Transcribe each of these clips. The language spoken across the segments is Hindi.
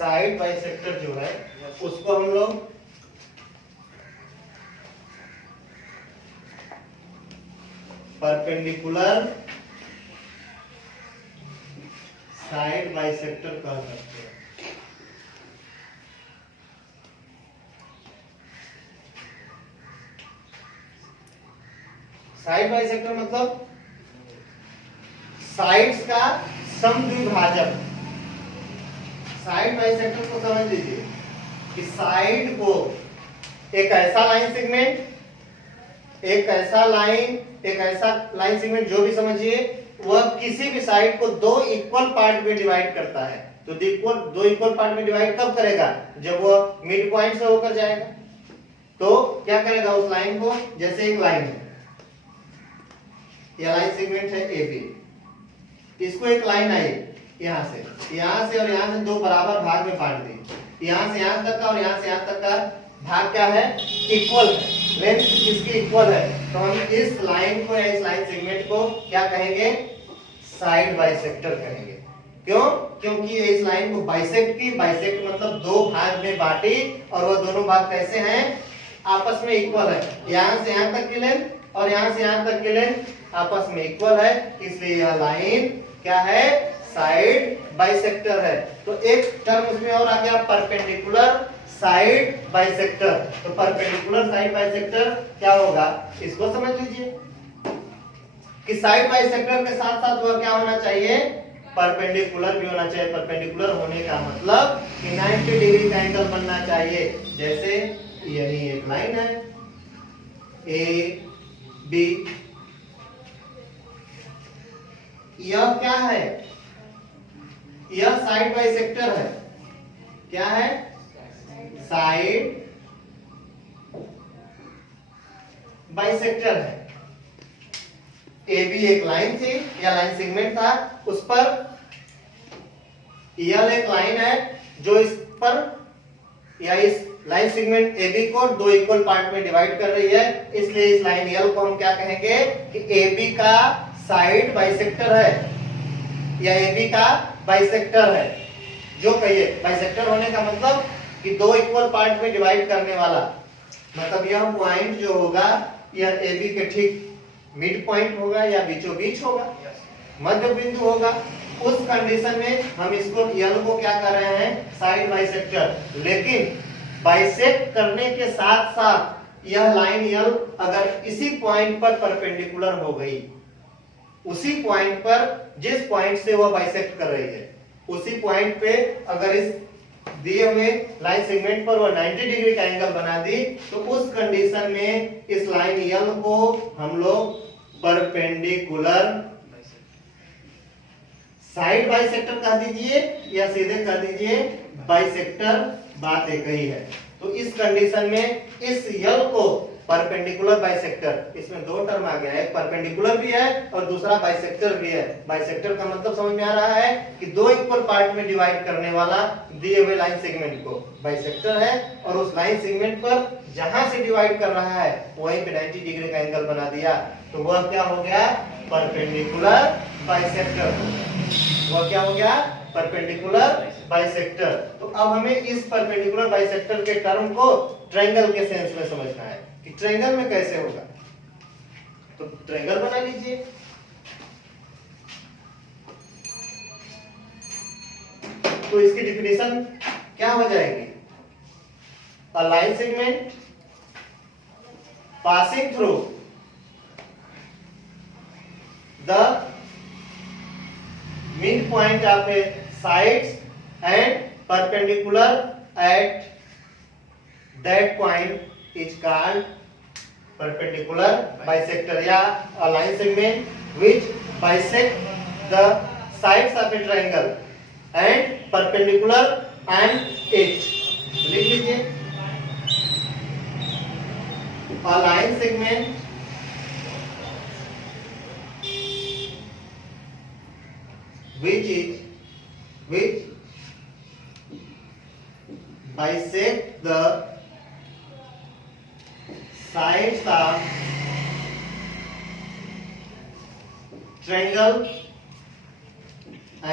साइड बाइसेक्टर जो है उसको हम लोग परपेंडिकुलर साइड बाइसेक्टर कह सकते हैं। साइड बाइसेक्टर मतलब साइड्स का समद्विभाजक। साइड बाइसेक्टर को समझ लीजिए कि साइड को एक ऐसा लाइन सेगमेंट, एक ऐसा लाइन सेगमेंट जो भी समझिए, वह किसी भी साइड को दो इक्वल पार्ट में डिवाइड करता है। तो दो इक्वल पार्ट में डिवाइड कब करेगा? जब वह मिड पॉइंट से होकर जाएगा। तो क्या करेगा उस लाइन को? जैसे एक लाइन है, यह लाइन सेगमेंट है ए बी, इसको एक लाइन आई यहां से और यहां से दो बराबर भाग में बांट दी। यहां से यहां तक का और यहां से यहां तक का भाग क्या है? इक्वल है, लेंथ इसकी इक्वल है। तो हम इस लाइन को या इस लाइन सेगमेंट को क्या कहेंगे? साइड बाइसेक्टर कहेंगे। क्यों? क्योंकि ये इस लाइन को बाइसेक्ट की। बाइसेक्ट मतलब दो भाग में बांटी, और वो दोनों भाग कैसे हैं? आपस में इक्वल है। यहां से यहां तक की लेंथ और यहां से यहां तक की लेंथ आपस में इक्वल है, इसलिए यह लाइन क्या है? साइड बाइसेक्टर है। तो एक टर्म उसमें और आ गया, परपेंडिकुलर साइड बाइसेक्टर। तो परपेंडिकुलर साइड बाइसेक्टर क्या होगा? इसको समझ लीजिए कि साइड बाइसेक्टर के साथ साथ वह क्या होना चाहिए? परपेंडिकुलर भी होना चाहिए। परपेंडिकुलर होने का मतलब कि 90 डिग्री का एंगल बनना चाहिए। जैसे यही एक लाइन है ए बी, यह क्या है? यह साइड बाइसेक्टर है। क्या है? साइड बाइसेक्टर है। ए बी एक लाइन थी या लाइन सेगमेंट था, उस पर यह एक लाइन है जो इस पर या इस लाइन सेगमेंट ए बी को दो इक्वल पार्ट में डिवाइड कर रही है। इसलिए इस लाइन यल को हम क्या कहेंगे? कि ए बी का साइड बाइसेक्टर है या ए बी का बाइसेक्टर है। जो कहिए, बाइसेक्टर होने का मतलब कि दो इक्वल पार्ट में डिवाइड करने वाला। मतलब यह पॉइंट जो होगा यह ए बी के ठीक मिड पॉइंट होगा या बीचों बीच होगा, मध्य बिंदु होगा। उस कंडीशन में हम इसको यल को क्या कर रहे हैं? Side bisector. लेकिन बाइसेक्ट करने के साथ साथ यह लाइन यल अगर इसी पॉइंट पर परपेंडिकुलर हो गई, उसी पॉइंट पर जिस पॉइंट से वह बाइसेक्ट कर रही है, उसी पॉइंट पे अगर इस दिए हुए लाइन सेगमेंट पर वह 90 डिग्री का एंगल बना दी, तो उस कंडीशन में इस लाइन यल को हम लोग परपेंडिकुलर साइड बाइसेक्टर कह दीजिए या सीधे कह दीजिए बाइसेक्टर, बात एक ही है। तो इस कंडीशन में इस यल को परपेंडिकुलर बाइसेक्टर, इसमें दो टर्म आ गया है, एक परपेंडिकुलर भी है और दूसरा बाइसेक्टर भी है। बाइसेक्टर का मतलब समझ में आ रहा है कि दो इक्वल पार्ट में डिवाइड करने वाला दिए हुए लाइन सेगमेंट को बाइसेक्टर है, और उस लाइन सेगमेंट पर जहां से डिवाइड कर रहा है वहीं पे 90 डिग्री का एंगल बना दिया, तो वह क्या हो गया? Perpendicular bisector. वह क्या हो गया? Perpendicular bisector. तो अब हमें इस परपेंडिकुलर बाइसेक्टर के टर्म को ट्रायंगल के सेंस में समझना है कि ट्रायंगल में कैसे होगा। तो ट्रायंगल बना लीजिए। तो इसकी डिफिनेशन क्या हो जाएगी? A line segment passing through the midpoint of a sides and perpendicular at that point is called perpendicular bisector, या a line segment which bisect the sides of a triangle and perpendicular and it. लिख लीजिए, a line segment which bisect the sides of triangle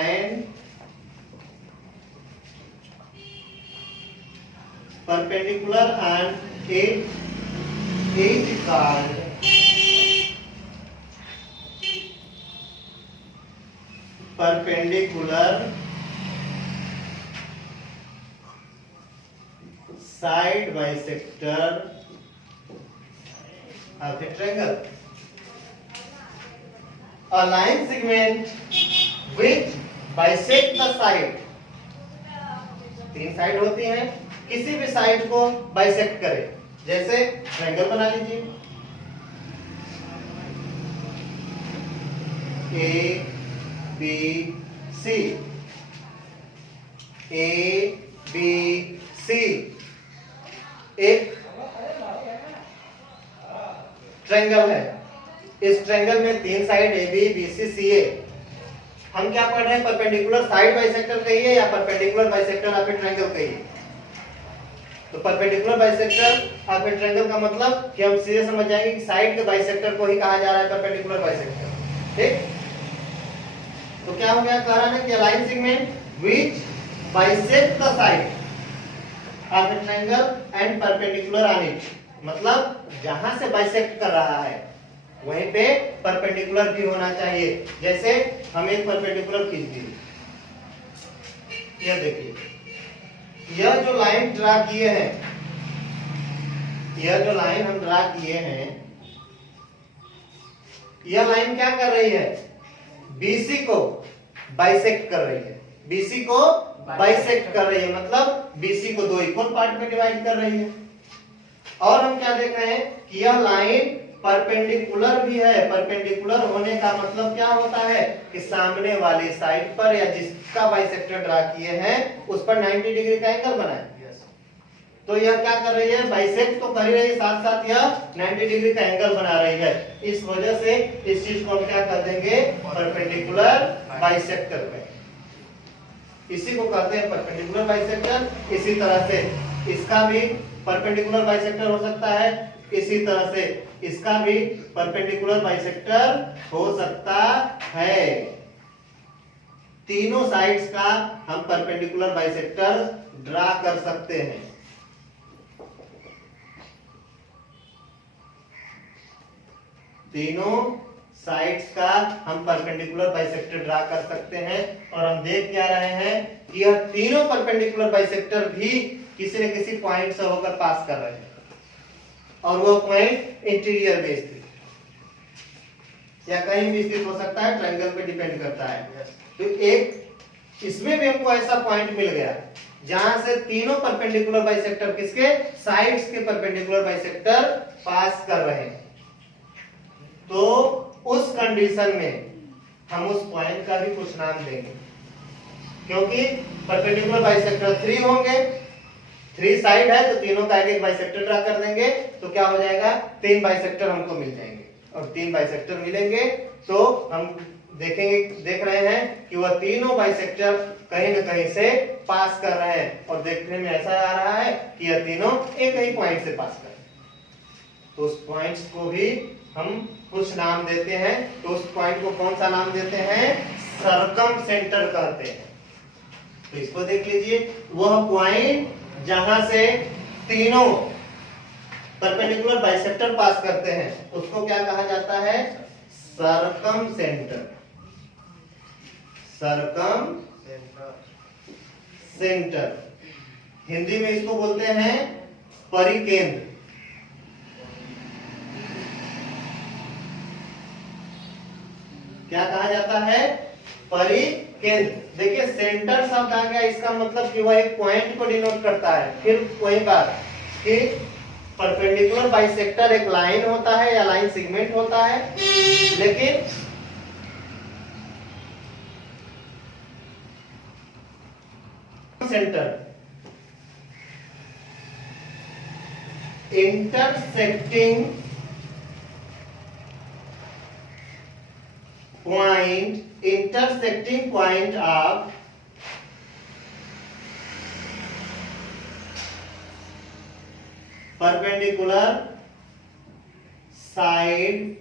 and perpendicular and it is called perpendicular side bisector of a triangle. A line segment which bisect the side, तीन साइड होती हैं, किसी भी साइड को बाइसेक्ट करे, जैसे ट्रायंगल बना लीजिए, A B C, A B C एक ट्रायंगल है। इस ट्रायंगल में तीन side A B B C C A. हम क्या पढ़ रहे हैं? परपेंडिकुलर साइड बाइसेक्टर कहिए या perpendicular bisector of A triangle कहिए। तो perpendicular bisector of A triangle का मतलब कि हम सीधे समझ जाएंगे कि साइड के बाइसेक्टर को ही कहा जा रहा है परपेंडिकुलर बाइसेक्टर। ठीक, तो क्या हो गया? कह रहा है कि line segment which bisect the side of A triangle and perpendicular on it, मतलब जहां से बाइसेक्ट कर रहा है वहीं पे परपेंडिकुलर भी होना चाहिए। जैसे हम एक परपेंडिकुलर खींच दिए, यह देखिए, यह जो लाइन ड्रा किए हैं, यह जो लाइन हम ड्रा किए हैं, यह लाइन क्या कर रही है? बीसी को बाइसेक्ट कर रही है। बीसी को बाइसेक्ट कर रही है, मतलब बीसी को दो इक्वल पार्ट में डिवाइड कर रही है। और हम क्या देख रहे हैं कि यह लाइन परपेंडिकुलर भी है। परपेंडिकुलर होने का मतलब क्या होता है कि सामने वाली साइड पर या जिसका बाइसेक्टर ड्रा किए हैं उस पर 90 डिग्री का एंगल बनाए। तो यह क्या कर रही है? बाइसेक्ट तो कर ही रही है, साथ साथ यह 90 डिग्री का एंगल बना रही है। इस वजह से इस चीज को हम क्या कर देंगे? परपेंडिकुलर बाइसेक्टर पे। इसी को कहते हैं परपेंडिकुलर बाइसेक्टर। इसी तरह से इसका भी परपेंडिकुलर बाइसेक्टर हो सकता है, इसी तरह से इसका भी परपेंडिकुलर बाइसेक्टर हो सकता है। तीनों साइड्स का हम परपेंडिकुलर बाइसेक्टर ड्रा कर सकते हैं। तीनों साइड्स का हम परपेंडिकुलर बाइसेक्टर ड्रा कर सकते हैं। और हम देख क्या रहे हैं कि यह तीनों परपेंडिकुलर बाइसेक्टर भी किसी न किसी पॉइंट से होकर पास कर रहे हैं, और वो पॉइंट इंटीरियर में स्थित या कहीं भी स्थित हो सकता है, ट्रायंगल पे डिपेंड करता है। तो एक इसमें भी हमको ऐसा पॉइंट मिल गया जहां से तीनों परपेंडिकुलर बाइसेक्टर किसके? साइड्स के परपेंडिकुलर बाइसेक्टर पास कर रहे हैं। तो उस कंडीशन में हम उस पॉइंट का भी कुछ नाम देंगे, क्योंकि परपेंडिकुलर बाइसेक्टर 3 होंगे, 3 साइड है तो तीनों का एक एक बाइसेक्टर ड्रा कर देंगे, तो क्या हो जाएगा? 3 बाइसेक्टर हमको मिल जाएंगे। और 3 बाइसेक्टर मिलेंगे तो हम देखेंगे, देख रहे हैं कि वह तीनों बाइसेक्टर कहीं न कहीं से पास कर रहे हैं, और देखने में ऐसा आ रहा है कि यह तीनों एक ही पॉइंट से पास कर रहे हैं। तो उस पॉइंट्स को भी हम कुछ नाम देते हैं। तो उस पॉइंट को कौन सा नाम देते हैं? सर्कमसेंटर कहते हैं। तो इसको देख लीजिए, वह पॉइंट जहां से तीनों परपेंडिकुलर बाइसेक्टर पास करते हैं उसको क्या कहा जाता है? सर्कमसेंटर। सर्कमसेंटर, हिंदी में इसको बोलते हैं परिकेंद्र। क्या कहा जाता है? परिकेंद्र। देखिए सेंटर शब्द आ गया, इसका मतलब कि वह एक पॉइंट को डिनोट करता है। फिर वही बात कि परपेंडिकुलर बाइसेक्टर एक लाइन होता है या लाइन सेगमेंट होता है, लेकिन centre intersecting point of perpendicular side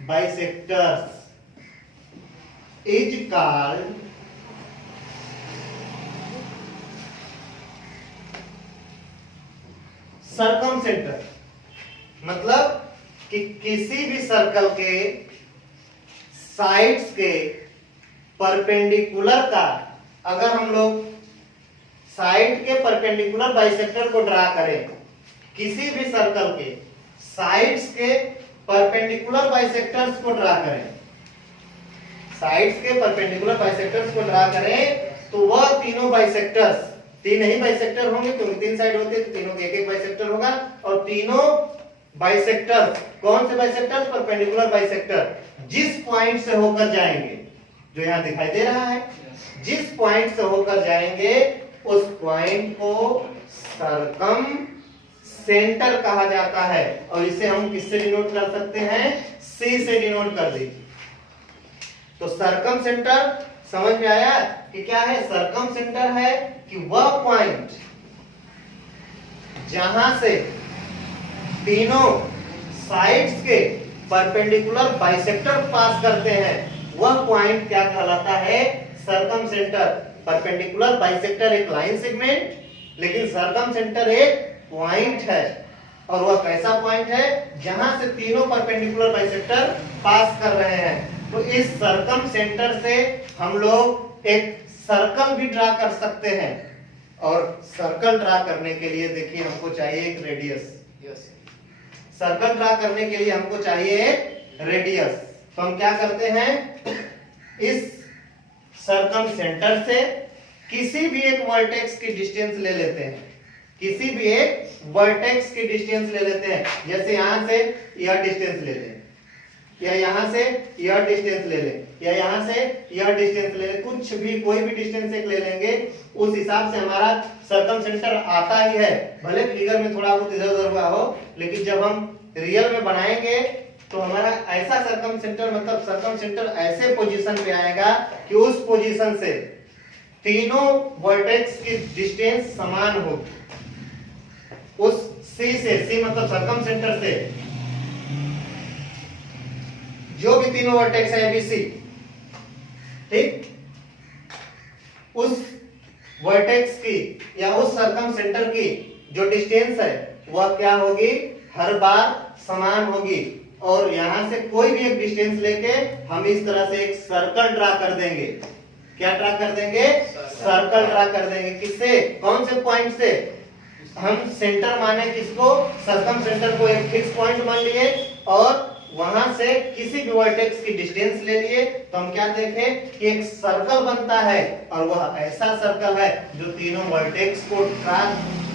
bisectors is called circumcentre मतलब कि किसी भी सर्कल के साइड्स के परपेंडिकुलर का अगर हम लोग साइड के परपेंडिकुलर बाइसेक्टर को ड्रा करें, किसी भी सर्कल के साइड्स के परपेंडिकुलर बाइसेक्टर्स को ड्रा करें, साइड्स के परपेंडिकुलर बाइसेक्टर्स को ड्रा करें, तो वह तीनों बाइसेक्टर्स, तीन ही बाइसेक्टर होंगे क्योंकि तीन साइड होती है तो तीनों के एक एक बाइसेक्टर होगा, और तीनों बाइसेक्टर कौन से बाइसेक्टर? परपेंडिकुलर बाइसेक्टर जिस पॉइंट से होकर जाएंगे, जो यहां दिखाई दे रहा है, जिस पॉइंट से होकर जाएंगे उस पॉइंट को सरकम सेंटर कहा जाता है। और इसे हम किससे डिनोट कर सकते हैं? सी से डिनोट कर दीजिए। तो सरकम सेंटर समझ में आया कि क्या है? सरकम सेंटर है कि वह पॉइंट जहां से तीनों साइड्स के परपेंडिकुलर बाइसेक्टर पास करते हैं, वह पॉइंट क्या कहलाता है? सरकम सेंटर। परपेंडिकुलर बाइसेक्टर एक लाइन सेगमेंट, लेकिन सरकम सेंटर एक पॉइंट है। और वह कैसा पॉइंट है? जहां से तीनों परपेंडिकुलर बाइसेक्टर पास कर रहे हैं। तो इस सरकम सेंटर से हम लोग एक सर्कल भी ड्रा कर सकते हैं, और सर्कल ड्रा करने के लिए देखिए हमको चाहिए एक रेडियस। सर्कल ड्रा करने के लिए हमको चाहिए रेडियस। तो हम क्या करते हैं? इस सर्कम सेंटर से किसी भी एक वर्टेक्स की डिस्टेंस ले लेते हैं, किसी भी एक वर्टेक्स की डिस्टेंस ले लेते हैं। जैसे यहां से यह डिस्टेंस ले लें, या यहां से यह डिस्टेंस ले लें, या यहां से यह डिस्टेंस ले लें, कुछ भी कोई भी डिस्टेंस एक ले लेंगे, उस हिसाब से हमारा सर्कम सेंटर आता ही है। भले फिगर में थोड़ा बहुत इधर उधर हुआ हो, लेकिन जब हम रियल में बनाएंगे तो हमारा ऐसा सर्कम सेंटर, मतलब सर्कम सेंटर ऐसे पोजीशन पे आएगा कि उस पोजीशन से तीनों वर्टेक्स की डिस्टेंस समान होगी। उस सी से, सी मतलब सर्कम सेंटर से जो भी तीनों वर्टेक्स है एबीसी, ठीक, उस वर्टेक्स की या उस सर्कम सेंटर की जो डिस्टेंस है वह क्या होगी? हर बार समान होगी। और यहां से कोई भी एक डिस्टेंस लेके हम इस तरह से एक सर्कल ड्रा कर देंगे। क्या ड्रा कर देंगे? सर्कल ड्रा कर देंगे। किससे? कौन से पॉइंट से? हम सेंटर माने किसको? सर्कम सेंटर को एक फिक्स पॉइंट मान लिए, और वहां से किसी भी वर्टेक्स की डिस्टेंस ले लिए, तो हम क्या देखें कि एक सर्कल बनता है, और वह ऐसा सर्कल है जो तीनों वर्टेक्स को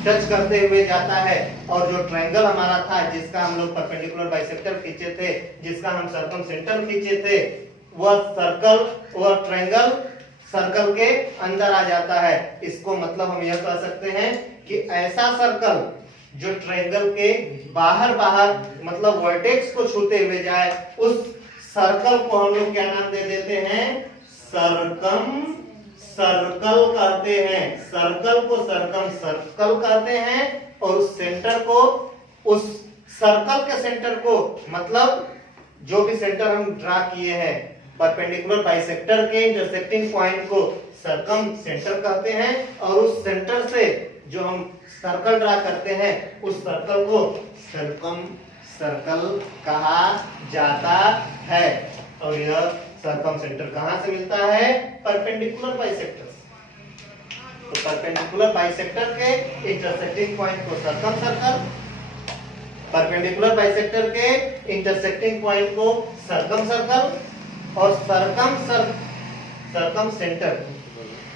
टच करते हुए जाता है। और जो ट्रायंगल हमारा था, जिसका हम लोग परपेंडिकुलर बाइसेक्टर खींचे थे, जिसका हम सर्कम सेंटर खींचे थे, वह सर्कल, वह ट्रायंगल सर्कल के अंदर आ जाता है। इसको मतलब हम यह कह सकते हैं कि ऐसा सर्कल जो ट्रायंगल के बाहर बाहर मतलब वर्टेक्स को छूते हुए जाए, उस सर्कल को हम लोग क्या नाम दे देते हैं? सर्कम सर्कल कहते हैं। सर्कल को सर्कम सर्कल कहते हैं, और उस सेंटर को, उस सर्कल के सेंटर को, मतलब जो भी सेंटर हम ड्रा किए हैं परपेंडिकुलर बाइसेक्टर के इंटरसेक्टिंग पॉइंट को सर्कम सेंटर कहते हैं, और उस सेंटर से जो हम सर्कल ड्रा करते हैं उस सर्कल को सर्कम सर्कल कहा जाता है। और यह सर्कम सेंटर कहां से मिलता है? Perpendicular bisector. तो परपेंडिकुलर बाइसेक्टर के इंटरसेक्टिंग पॉइंट को सर्कम सर्कल, परपेंडिकुलर बाइसेक्टर के इंटरसेक्टिंग पॉइंट को सर्कम सर्कल, और सर्कम सेंटर,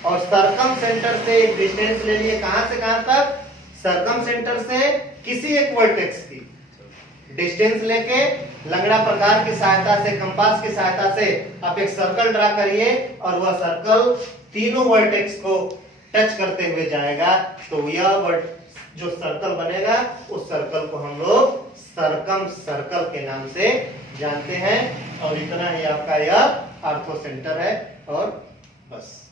और सर्कम सेंटर से एक डिस्टेंस ले लिए कहां से कहां तक? सर्कम सेंटर से किसी एक वर्टेक्स की डिस्टेंस लेके लंगड़ा प्रकार की सहायता से, कंपास की सहायता से आप एक सर्कल ड्रा करिए, और वह सर्कल तीनों वर्टेक्स को टच करते हुए जाएगा। तो यह जो सर्कल बनेगा, उस सर्कल को हम लोग सर्कम सर्कल के नाम से जानते हैं। और इतना ही आपका यह आर्थो सेंटर है, और बस।